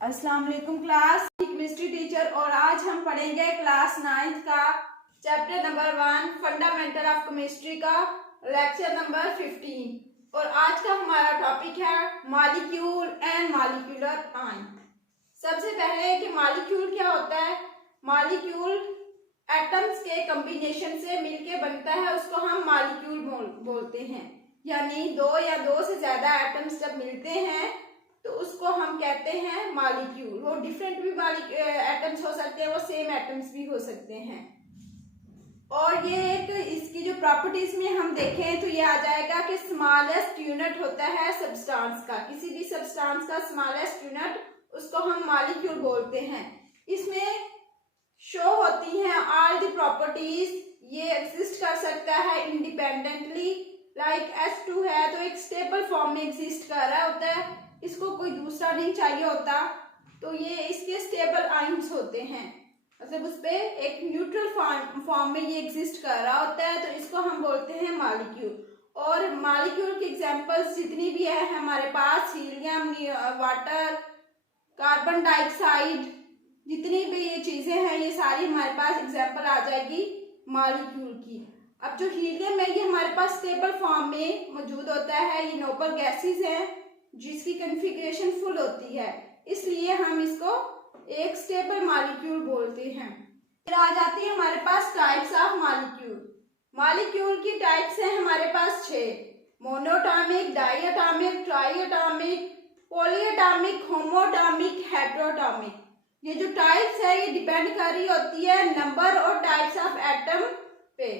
अस्सलाम वालेकुम class, chemistry teacher. और आज हम पढ़ेंगे क्लास 9th का chapter number 1 fundamental of chemistry का लेक्चर नंबर 15। और आज का हमारा टॉपिक है मॉलिक्यूल एंड मॉलिक्यूलर आयन। सबसे पहले कि मॉलिक्यूल क्या होता है। मॉलिक्यूल एटम्स के कॉम्बिनेशन से मिलके बनता है, उसको हम मॉलिक्यूल बोलते हैं। यानी दो या दो से ज्यादा एटम्स जब मिलते हैं तो उसको हम कहते हैं मॉलिक्यूल। वो डिफरेंट भी एटम्स हो सकते हैं, वो सेम एटम्स भी हो सकते हैं। और ये एक इसकी जो प्रॉपर्टीज में हम देखें तो ये आ जाएगा कि स्मॉलेस्ट यूनिट होता है सब्सटेंस का। किसी भी सब्सटेंस का स्मॉलेस्ट यूनिट, उसको हम मॉलिक्यूल बोलते हैं। इसमें शो होती हैं ऑल द प्रॉपर्टीज। ये एग्जिस्ट कर सकता है इंडिपेंडेंटली। लाइक H2 है तो एक स्टेबल फॉर्म में एग्जिस्ट कर रहा होता है, इसको कोई दूसरा नहीं चाहिए होता, तो ये इसके स्टेबल आयन्स होते हैं। मतलब उस पे एक न्यूट्रल फॉर्म में ये एग्जिस्ट कर रहा होता है, तो इसको हम बोलते हैं मॉलिक्यूल। और मॉलिक्यूल की एग्जांपल्स जितनी भी है हमारे पास, हीलियम, वाटर, कार्बन डाइऑक्साइड, जितनी भी ये चीजें हैं ये सारी हमारे पास एग्जांपल आ जाएगी मॉलिक्यूल की। अब जो हीलियम है ये हमारे पास स्टेबल फॉर्म में मौजूद होता है। ये नोबल गैसेस हैं जिसकी कॉन्फ़िगरेशन फुल होती है, इसलिए हम इसको एक स्टेबल मॉलिक्यूल बोलते हैं। फिर आ जाती है हमारे पास टाइप्स ऑफ मॉलिक्यूल। मॉलिक्यूल की टाइप्स हैं हमारे पास 6: मोनोटॉमिक, डाइएटॉमिक, ट्राइएटॉमिक, पॉलीएटॉमिक, होमोटॉमिक, हेटेरोटॉमिक। ये जो टाइप्स है ये डिपेंड कर रही होती है नंबर और टाइप्स ऑफ एटम पे,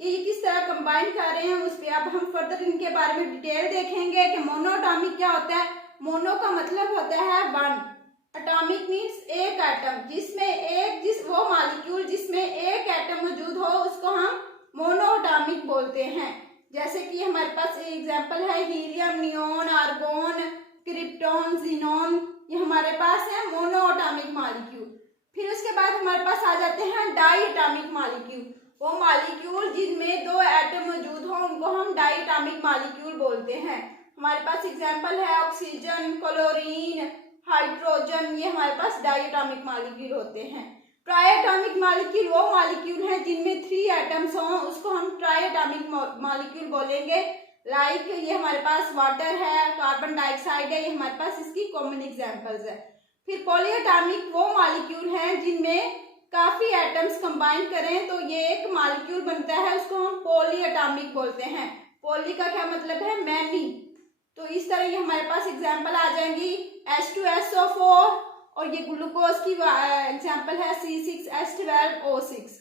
कि ये किस तरह कंबाइन कर रहे हैं उस पे। अब हम फर्दर इनके बारे में डिटेल देखेंगे कि मोनोटॉमिक क्या होता है। मोनो का मतलब होता है वन, एटॉमिक मीन्स एक एटम, वो मॉलिक्यूल जिसमें एक एटम मौजूद हो उसको हम मोनोटॉमिक बोलते हैं। जैसे कि हमारे पास एग्जांपल है helium, neon, argon, krypton, xenon, ये हमारे पास है मोनोटॉमिक मॉलिक्यूल। फिर उसके बाद हमारे पास आ जाते हैं डाइएटॉमिक मॉलिक्यूल। वो मॉलिक्यूल जिनमें दो एटम मौजूद हो उनको हम डाइएटॉमिक मॉलिक्यूल बोलते हैं। हमारे पास एग्जांपल है ऑक्सीजन, क्लोरीन, हाइड्रोजन, ये हमारे पास डाइएटॉमिक मॉलिक्यूल होते हैं। ट्राइएटॉमिक मॉलिक्यूल वो मॉलिक्यूल हैं जिनमें 3 एटम्स हों, उसको हम ट्राइएटॉमिक मॉलिक्यूल बोलेंगे। लाइक ये हमारे पास वाटर है, कार्बन डाइऑक्साइड है, ये हमारे पास इसकी कॉमन एग्जांपल्स है। फिर पॉलीएटॉमिक वो मॉलिक्यूल हैं जिनमें काफी एटम्स कंबाइन करें तो ये एक मॉलिक्यूल बनता है, उसको हम पॉलीएटॉमिक बोलते हैं। पॉली का क्या मतलब है, मैनी। तो इस तरह ये हमारे पास एग्जांपल आ जाएंगी H2SO4, और ये ग्लूकोज की एग्जांपल है C6H12O6।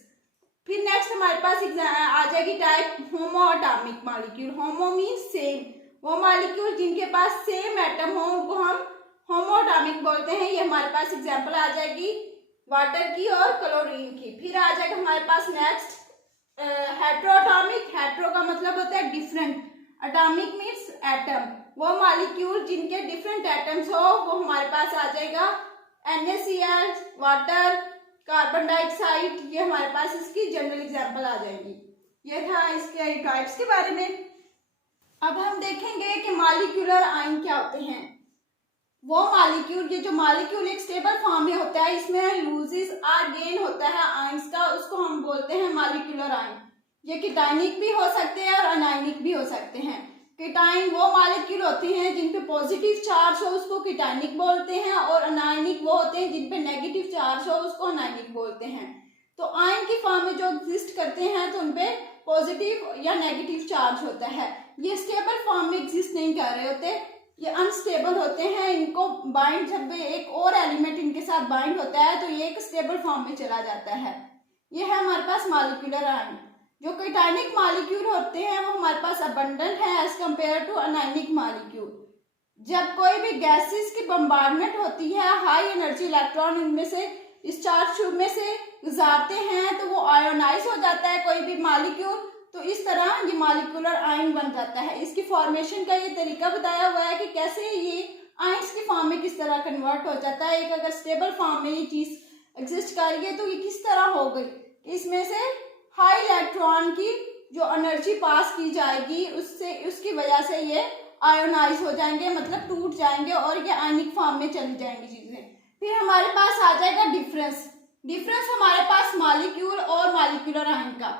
फिर नेक्स्ट हमारे पास आ जाएगी type homoatomic molecule. Homo means same, वो मॉलिक्यूल जिनके पास सेम एटम हो उनको हम होमोटॉमिक बोलते हैं। ये हमारे पास एग्जांपल आ जाएगी वाटर की और क्लोरीन की। फिर आ जाएगा हमारे पास नेक्स्ट हेटेरोटॉमिक। हेटेरो का मतलब होता है डिफरेंट, एटॉमिक मीन्स एटम, वो मॉलिक्यूल जिनके डिफरेंट एटम्स हो वो हमारे पास आ जाएगा NaCl, वाटर, कार्बन डाइऑक्साइड, ये हमारे पास इसकी जनरल एग्जांपल आ जाएंगी। ये था इसके टाइप्स के बारे में। अब हम देखेंगे कि मॉलिक्यूलर आयन क्या होते हैं। वो मॉलिक्यूल, ये जो मॉलिक्यूल एक स्टेबल फॉर्म में होता है, इसमें लूजेस और गेन होता है आयंस का, उसको हम बोलते हैं मॉलिक्यूलर आयन। ये कीटायनिक भी हो सकते हैं और अनायनिक भी हो सकते हैं। कीटायन वो मॉलिक्यूल होते हैं जिन पे पॉजिटिव चार्ज हो, उसको कीटायनिक बोलते हैं, और अनायनिक वो होते हैं जिन पे नेगेटिव चार्ज हो, उसको अनायनिक बोलते हैं। तो आयन की फॉर्म में जो एग्जिस्ट करते हैं तो उनपे पॉजिटिव या नेगेटिव चार्ज होता है। ये स्टेबल फॉर्म में एग्जिस्ट नहीं कर रहे होते, ये अनस्टेबल होते हैं। इनको बाइंड, जब एक और एलिमेंट इनके साथ बाइंड होता है तो ये एक स्टेबल फॉर्म में चला जाता है। ये है हमारे पास मॉलिक्यूलर आयन। जो कीटायनिक मॉलिक्यूल होते हैं वो हमारे पास अबंडेंट है as compare to anionic molecule. जब कोई भी गैसेस की बम्बार्डमेंट होती है, हाई एनर्जी इलेक्ट्रॉन इनमें से इस चार्ज ट्यूब में से गुजारते हैं तो वो आयोनाइज हो जाता है कोई भी मॉलिक्यूल, तो इस तरह ये मॉलिक्यूलर आयन बन जाता है। इसकी फॉर्मेशन का ये तरीका बताया हुआ है कि कैसे ये आयंस की फॉर्म में किस तरह कन्वर्ट हो जाता है। एक अगर स्टेबल फॉर्म में ये चीज एग्जिस्ट कर रही है तो ये किस तरह हो गई, इसमें से हाई इलेक्ट्रॉन की जो एनर्जी पास की जाएगी उससे, उसकी वजह से ये आयोनाइज हो जाएंगे, मतलब टूट जाएंगे और ये आयनिक फॉर्म में चली जाएंगी चीजें। फिर हमारे पास आ जाएगा डिफरेंस। डिफरेंस हमारे पास मॉलिक्यूल और मॉलिक्यूलर आयन का।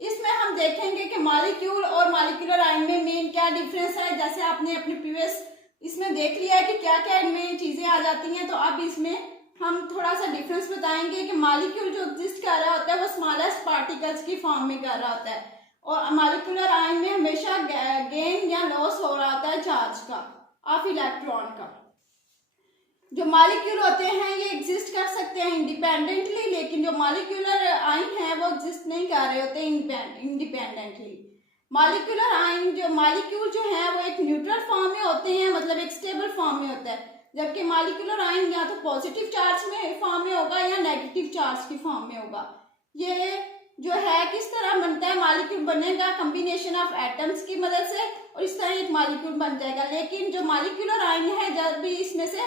इसमें हम देखेंगे कि मॉलिक्यूल और मॉलिक्यूलर आयन में मेन क्या डिफरेंस है। जैसे आपने अपने प्रीवियस इसमें देख लिया है कि क्या क्या इनमें चीजें आ जाती हैं, तो अब इसमें हम थोड़ा सा डिफरेंस बताएंगे कि मॉलिक्यूल जो एग्जिस्ट कर रहा होता है वो स्मॉलेस्ट पार्टिकल्स की फॉर्म में कर रहा होता है, और मॉलिक्यूलर आयन में हमेशा गेन या लॉस हो रहा होता है चार्ज का, ऑफ इलेक्ट्रॉन का। जो मॉलिक्यूल होते हैं ये एग्जिस्ट कर सकते हैं इंडिपेंडेंटली, लेकिन जो मॉलिक्यूलर आयन है वो एग्जिस्ट नहीं कर रहे होते इंडिपेंडेंटली। मॉलिक्यूलर आयन जो मॉलिक्यूल जो है वो एक न्यूट्रल फॉर्म में होते हैं, मतलब एक स्टेबल फॉर्म में होता है, जबकि मॉलिक्यूलर आयन या तो पॉजिटिव चार्ज में फॉर्म में होगा या नेगेटिव चार्ज की फॉर्म में होगा। ये जो है किस तरह बनता है, मॉलिक्यूल बनेगा कॉम्बिनेशन ऑफ एटम्स की मदद से और इस तरह एक मॉलिक्यूल बन जाएगा। लेकिन जो मॉलिक्यूलर आयन है जब भी इसमें से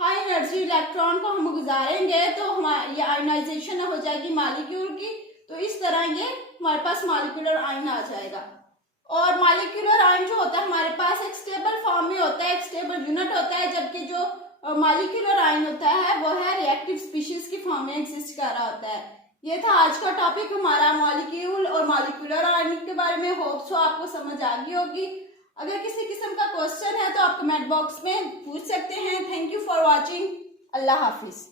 हाई एनर्जी इलेक्ट्रॉन को हम गुजारेंगे तो हमारी ये आयनाइजेशन हो जाएगी मॉलिक्यूल की, तो इस तरह ये हमारे पास मॉलिक्यूलर आयन आ जाएगा। और मॉलिक्यूलर आयन जो होता है हमारे पास एक स्टेबल फॉर्म में होता है, एक स्टेबल यूनिट होता है, जबकि जो मॉलिक्यूलर आयन होता है वो है रिएक्टिव स्पीशीज की फॉर्म में एग्जिस्ट कर रहा होता है। ये था आज का टॉपिक हमारा मॉलिक्यूल और मॉलिक्यूलर आयन के बारे में। होप सो आपको समझ आ गई होगी। अगर किसी किस्म का क्वेश्चन है तो आप कमेंट बॉक्स में पूछ सकते हैं। Thank you for watching. Allah Hafiz.